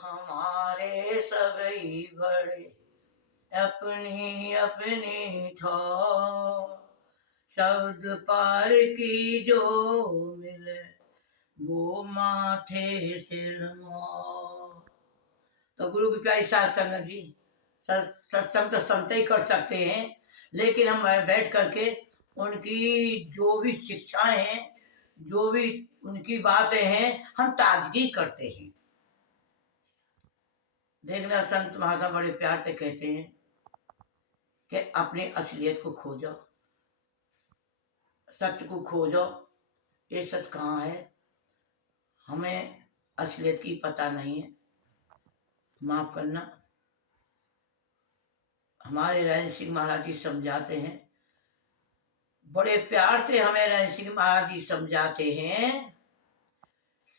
हमारे सबई बड़े अपनी अपनी ठौर, शब्द पार की जो मिले वो माथे सिर मोर। तो गुरु की प्यारी साध संगत जी, सत्संग तो संत ही कर सकते हैं, लेकिन हम बैठ करके उनकी जो भी शिक्षाएं हैं, जो भी उनकी बातें हैं, हम ताजगी करते हैं। देखना, संत महात्मा बड़े प्यार से कहते हैं कि अपनी असलियत को खोजो, सत्य को खोजो। ये सत्य कहाँ है? हमें असलियत की पता नहीं है। माफ करना, हमारे रहन सिंह महाराज जी समझाते हैं, बड़े प्यार से हमें रहन सिंह महाराज जी समझाते हैं,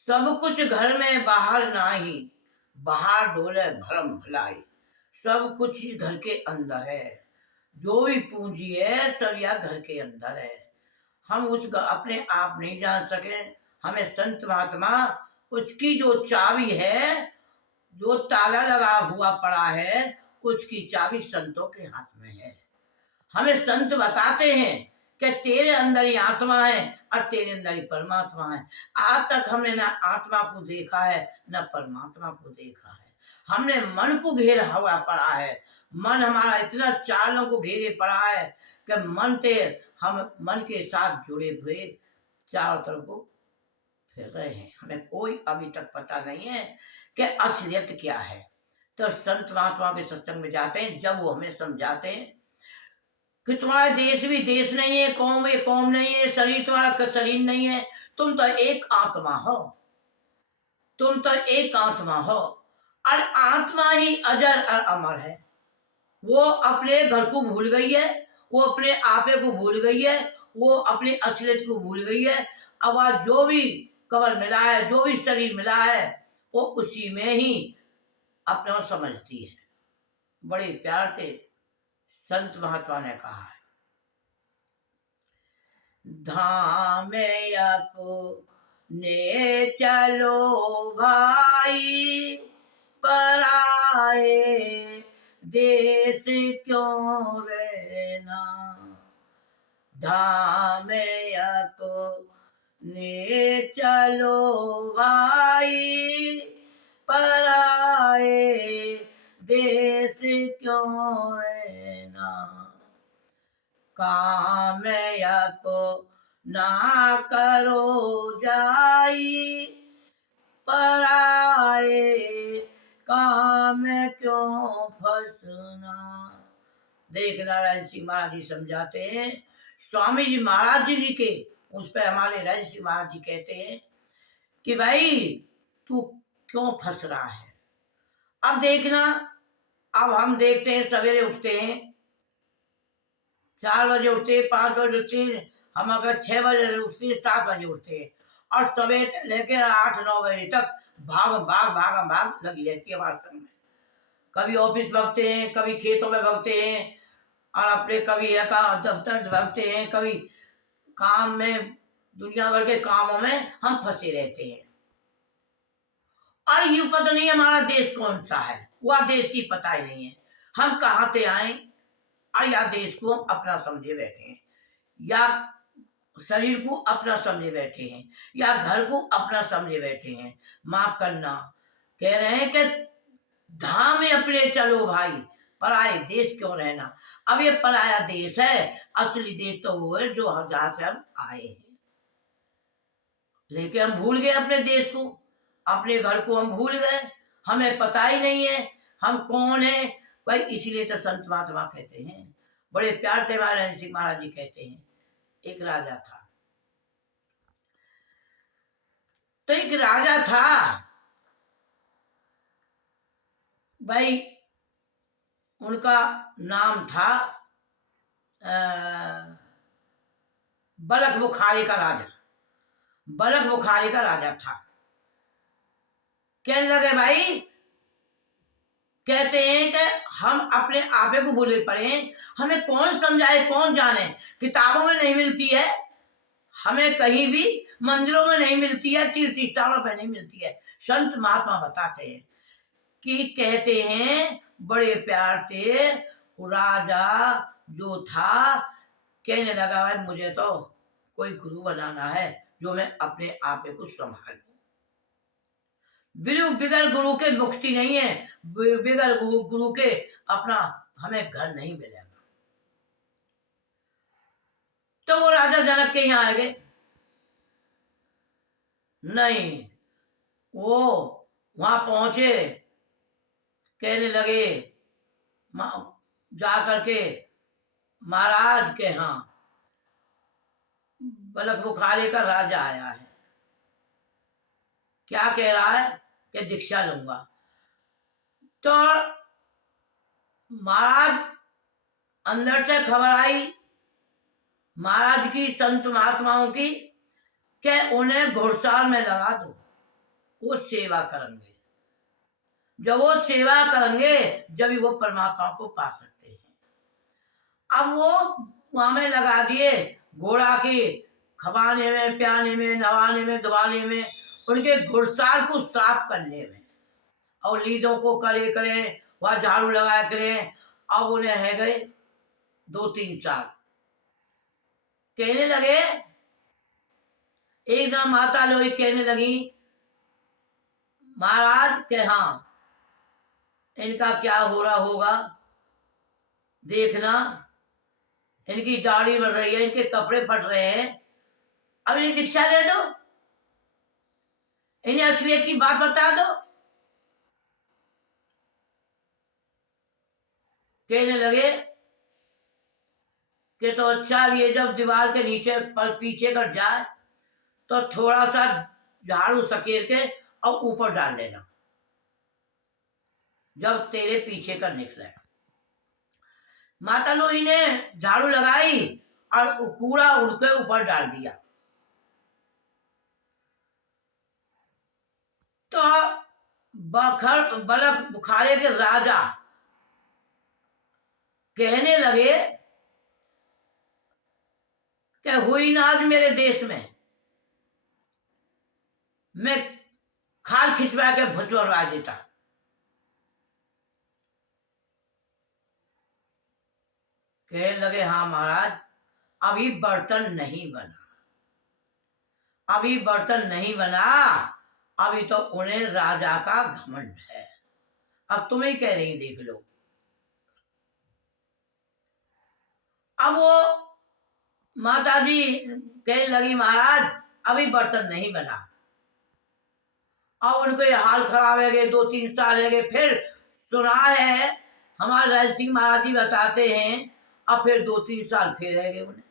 सब कुछ घर में बाहर नाही, बाहर डोले भरम भलाई। सब कुछ घर के अंदर है, जो भी पूंजी है सब यह घर के अंदर है। हम उस अपने आप नहीं जान सके, हमें संत महात्मा उसकी जो चाबी है, जो ताला लगा हुआ पड़ा है, उसकी चाबी संतों के हाथ में है। हमें संत बताते हैं कि तेरे अंदर ही आत्मा है और तेरे अंदर ही परमात्मा है। आज तक हमने ना आत्मा को देखा है, न परमात्मा को देखा है। हमने मन को घेरा हुआ पड़ा है, मन हमारा इतना चालों को घेरे पड़ा है कि मन से हम मन के साथ जुड़े हुए चारों तरफ को फिर रहे हैं। हमें कोई अभी तक पता नहीं है कि असलियत क्या है। तो संत महात्मा के सत्संग में जाते हैं, जब वो हमें समझाते हैं कि तुम्हारा देश भी देश नहीं है, कौम ये कौम नहीं है, शरीर तुम्हारा शरीर नहीं है, तुम तो एक आत्मा हो, तुम तो एक आत्मा हो, और आत्मा ही अजर और अमर है। वो अपने घर को भूल गई है, वो अपने आपे को भूल गई है, वो अपनी असलियत को भूल गई है। अब आज जो भी कवर मिला है, जो भी शरीर मिला है, वो उसी में ही अपना समझती है। बड़े प्यार से संत महात्मा ने कहा है, धाम अपने चलो भाई, पराए देश क्यों रहना। धाम अपने चलो भाई, पराए देश क्यों रहना। काम अपना करो जाई, पराए काम क्यों फंसना। देख, नारायण सिंह महाराज जी समझाते हैं, स्वामी जी महाराज जी के उस पर हमारे नारायण सिंह महाराज जी कहते हैं कि भाई तू क्यों फंस रहा है। अब देखना, अब हम देखते हैं, सवेरे उठते हैं, 4 बजे उठते, 5 बजे उठते, हम अगर 6 बजे उठते, 7 बजे उठते हैं, और सवेरे लेकर 8-9 बजे तक भाग भाग भाग भाग लगी रहती है हमारे संग में। कभी ऑफिस भागते हैं, कभी खेतों में भागते हैं, और अपने कभी एक दफ्तर भागते हैं, कभी काम में, दुनिया भर के कामों में हम फंसे रहते हैं। और ये पता नहीं हमारा देश कौन सा है, वह देश की पता ही नहीं है। हम कहाँ से आए और या देश को हम अपना समझे बैठे हैं, या शरीर को अपना समझे बैठे हैं, या घर को अपना समझे बैठे हैं। माफ करना, कह रहे हैं कि धाम में अपने चलो भाई, पराए देश क्यों रहना। अब ये पराया देश है, असली देश तो वो है जो जहां से हम आए हैं। लेकिन हम भूल गए अपने देश को, अपने घर को हम भूल गए, हमें पता ही नहीं है हम कौन है भाई। इसीलिए तो संत महात्मा कहते हैं, बड़े प्यार से हमारे सिंह महाराज जी कहते हैं, एक राजा था। तो एक राजा था भाई, उनका नाम था बलख बुखारी का राजा। बलख बुखारी का राजा था। कहने लगे भाई, कहते हैं कि हम अपने आपे को भूले पड़े हैं, हमें कौन समझाए, कौन जाने। किताबों में नहीं मिलती है, हमें कहीं भी मंदिरों में नहीं मिलती है, तीर्थ स्थानों पर नहीं मिलती है। संत महात्मा बताते हैं कि कहते हैं बड़े प्यार से राजा जो था कहने लगा भाई मुझे तो कोई गुरु बनाना है जो मैं अपने आप को संभाल लूं। बिगर गुरु के मुक्ति नहीं है, बिगर गुरु के अपना हमें घर नहीं मिलेगा। तो वो राजा जनक के यहाँ आ गए। नहीं, वो वहां पहुंचे, कहने लगे जा करके महाराज के यहाँ बलक बुखारे का राजा आया है, क्या कह रहा है कि दीक्षा लूंगा। तो महाराज अंदर से खबर आई महाराज की, संत महात्माओं की, कि उन्हें घुड़साल में लगा दो, वो सेवा करेंगे। जब वो सेवा करेंगे जब वो परमात्मा को पा सकते हैं। अब वो वहां में लगा दिए, घोड़ा के खवाने में, प्याने में, नवाने में, धुवाने में, उनके घुड़साल को साफ करने में, और लीदों को करे करें, वह झाड़ू लगाया करें। अब उन्हें है गए 2-3 साल। कहने लगे, एक दिन माता लोई कहने लगी महाराज के हाँ इनका क्या हो रहा होगा, देखना इनकी दाढ़ी बढ़ रही है, इनके कपड़े फट रहे हैं, अब इन्हें दीक्षा दे दो, इन्हें असलियत की बात बता दो। कहने लगे कि तो अच्छा, ये जब दीवार के नीचे पर पीछे कर जाए तो थोड़ा सा झाड़ू सकेर के और ऊपर डाल देना, जब तेरे पीछे कर निकले। माता लोही ने झाड़ू लगाई और कूड़ा उड़के ऊपर डाल दिया। तो बलक बुखारे के राजा कहने लगे कि हुई ना आज मेरे देश में, मैं खाल खिंचवा के भुजवा देता। कहने लगे हाँ महाराज, अभी बर्तन नहीं बना, अभी बर्तन नहीं बना, अभी तो उन्हें राजा का घमंड है। अब तुम ही कह रही देख लो। अब वो माता जी कहने लगी महाराज अभी बर्तन नहीं बना। अब उनको ये हाल खराब है गए, 2-3 साल है गए। फिर सुना है हमारे राज सिंह महाराज जी बताते हैं, अब फिर 2-3 साल फिर रह गए उन्हें,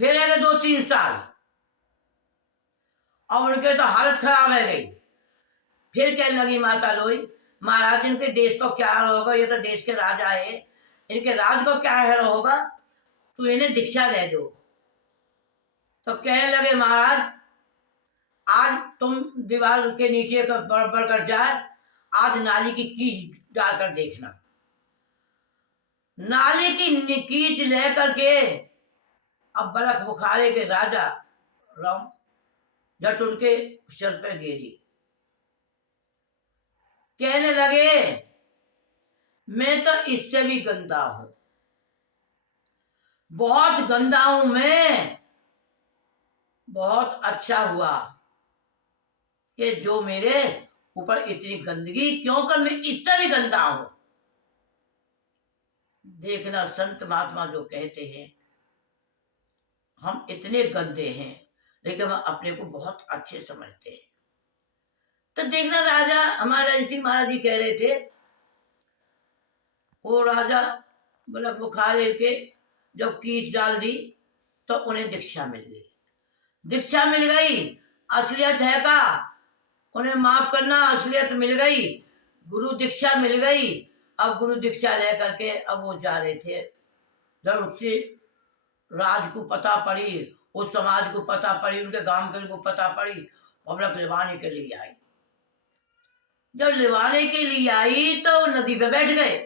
फिर रह गए 2-3 साल। अब उनके तो हालत खराब है गई। फिर कहने लगी माता लोई महाराज इनके देश को क्या होगा, ये तो देश के राजा है, इनके राज को क्या है होगा, तो इन्हें दीक्षा दे दो। तो कहने लगे महाराज आज तुम दीवार के नीचे बढ़ कर जाए, आज नाली की कीच डालकर देखना। नाली की कीच ले करके अब बलक बुखारे के राजा राम झट उनके सिर पर गिरी। कहने लगे मैं तो इससे भी गंदा हूं, बहुत गंदा हूं मैं। बहुत अच्छा हुआ कि जो मेरे ऊपर इतनी गंदगी क्यों कर, मैं इससे भी गंदा हूं। देखना संत महात्मा जो कहते हैं हम इतने गंदे हैं लेकिन हम अपने को बहुत अच्छे समझते हैं। तो देखना राजा हमारा ऋषि महाराज जी कह रहे थे, वो राजा बलक बुखारे के जब कीच डाल दी तो उन्हें दीक्षा मिल गई। दीक्षा मिल गई, असलियत है का, उन्हें माफ करना, असलियत मिल गई, गुरु दीक्षा मिल गई। अब गुरु दीक्षा ले करके अब वो जा रहे थे, जब उससे राज को पता पड़ी, उस समाज को पता पड़ी, उनके गांव के को पता पड़ी, पब्लिक लिवाने के लिए आई। जब लिवाने के लिए आई तो नदी पे बैठ गए।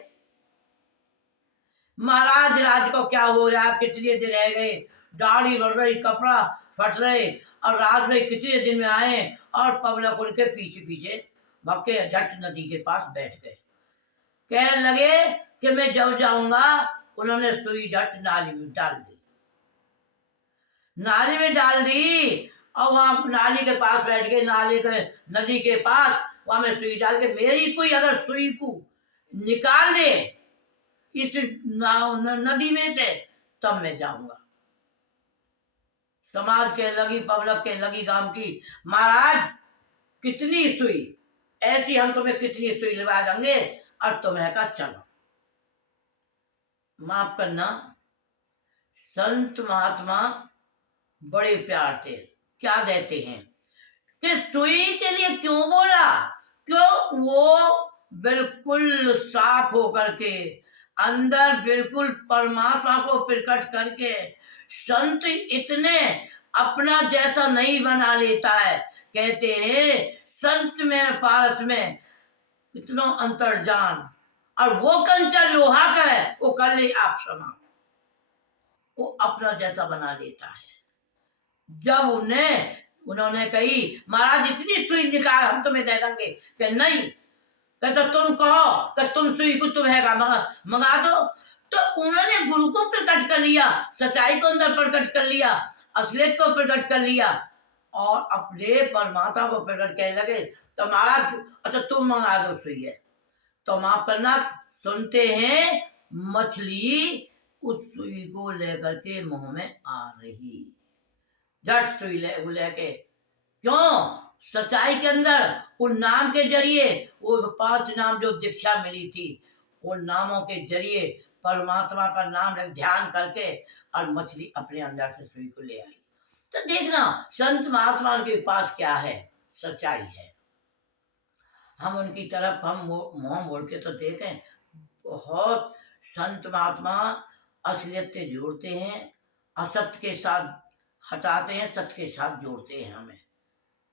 महाराज राज को क्या हो रहा, कितने दिन रह गए, दाढ़ी बढ़ रही, कपड़ा फट रहे, और राज में कितने दिन में आए और पब्लिक उनके पीछे पीछे भक्के झट नदी के पास बैठ गए। कहने लगे कि मैं जब जाऊंगा। उन्होंने सुई झट नाली में डाल दी। नाली में डाल दी और वहां नाली के पास बैठ गए, नाली के नदी के पास। वहां में सुई डाल के मेरी कोई अगर सुई को निकाल दे इस नदी में से तब मैं जाऊंगा। समाज के लगी, पब्लिक के लगी, गांव की, महाराज कितनी सुई, ऐसी हम तुम्हें कितनी सुई लगा देंगे। और तुम्हें का चलो। माफ करना, संत महात्मा बड़े प्यार थे। क्या देते हैं कि सुई के लिए क्यों बोला? क्यों? वो बिल्कुल साफ होकर के अंदर बिल्कुल परमात्मा को प्रकट करके, संत इतने अपना जैसा नहीं बना लेता है। कहते हैं संत में पारस में इतना अंतर्जान, और वो कंचन लोहा का है, वो कर ले आप समा, वो अपना जैसा बना लेता है। जब उन्होंने कही महाराज इतनी सुई निकाल हम तुम्हें दे देंगे, कि नहीं, कहते तुम कहो कि तुम सुई को तुम्हें मंगा दो। तो उन्होंने गुरु को प्रकट कर लिया, सच्चाई को अंदर प्रकट कर लिया, असलियत को प्रकट कर लिया और अपने परमात्मा को प्रकट करने लगे। तो महाराज अच्छा तुम मंगा दो सुई है। तो माफ करना, सुनते हैं मछली उस सुई को लेकर के मुंह में आ रही, झट सुई लेके। क्यों? सच्चाई के अंदर उन नाम के जरिए, वो 5 नाम जो दीक्षा मिली थी, उन नामों के जरिए परमात्मा का नाम ध्यान करके और मछली अपने अंदर से सुई को ले आई। तो देखना संत महात्मा के पास क्या है, सच्चाई है। हम उनकी तरफ हम मुंह मोड़ के तो देखें, बहुत संत महात्मा असलियत से जोड़ते हैं, असत्य के साथ हटाते हैं, सत्य के साथ जोड़ते हैं हमें।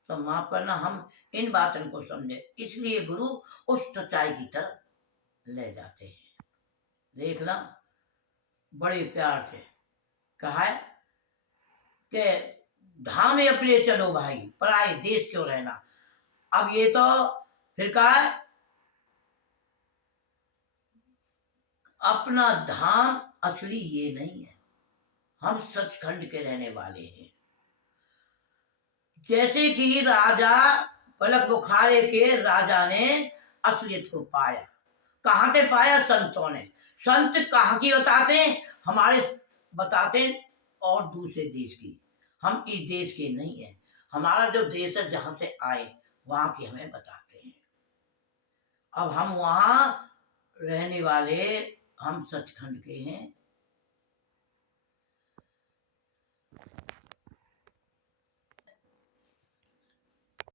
तो माफ करना, हम इन बातों को समझे, इसलिए गुरु उस सच्चाई की तरफ ले जाते हैं। देखना बड़े प्यार से कहा है कि धाम अपने चलो भाई, पराए देश क्यों रहना। अब ये तो फिर कहा है अपना धाम असली ये नहीं है, हम सचखंड के रहने वाले हैं। जैसे कि राजा पलक बुखारे के राजा ने असलियत को पाया। कहां से पाया? संतों ने। संत कहाँ की बताते हैं? हमारे बताते और दूसरे देश की। हम इस देश के नहीं है, हमारा जो देश है जहां से आए वहां की हमें बताते हैं। अब हम वहां रहने वाले, हम सचखंड के हैं।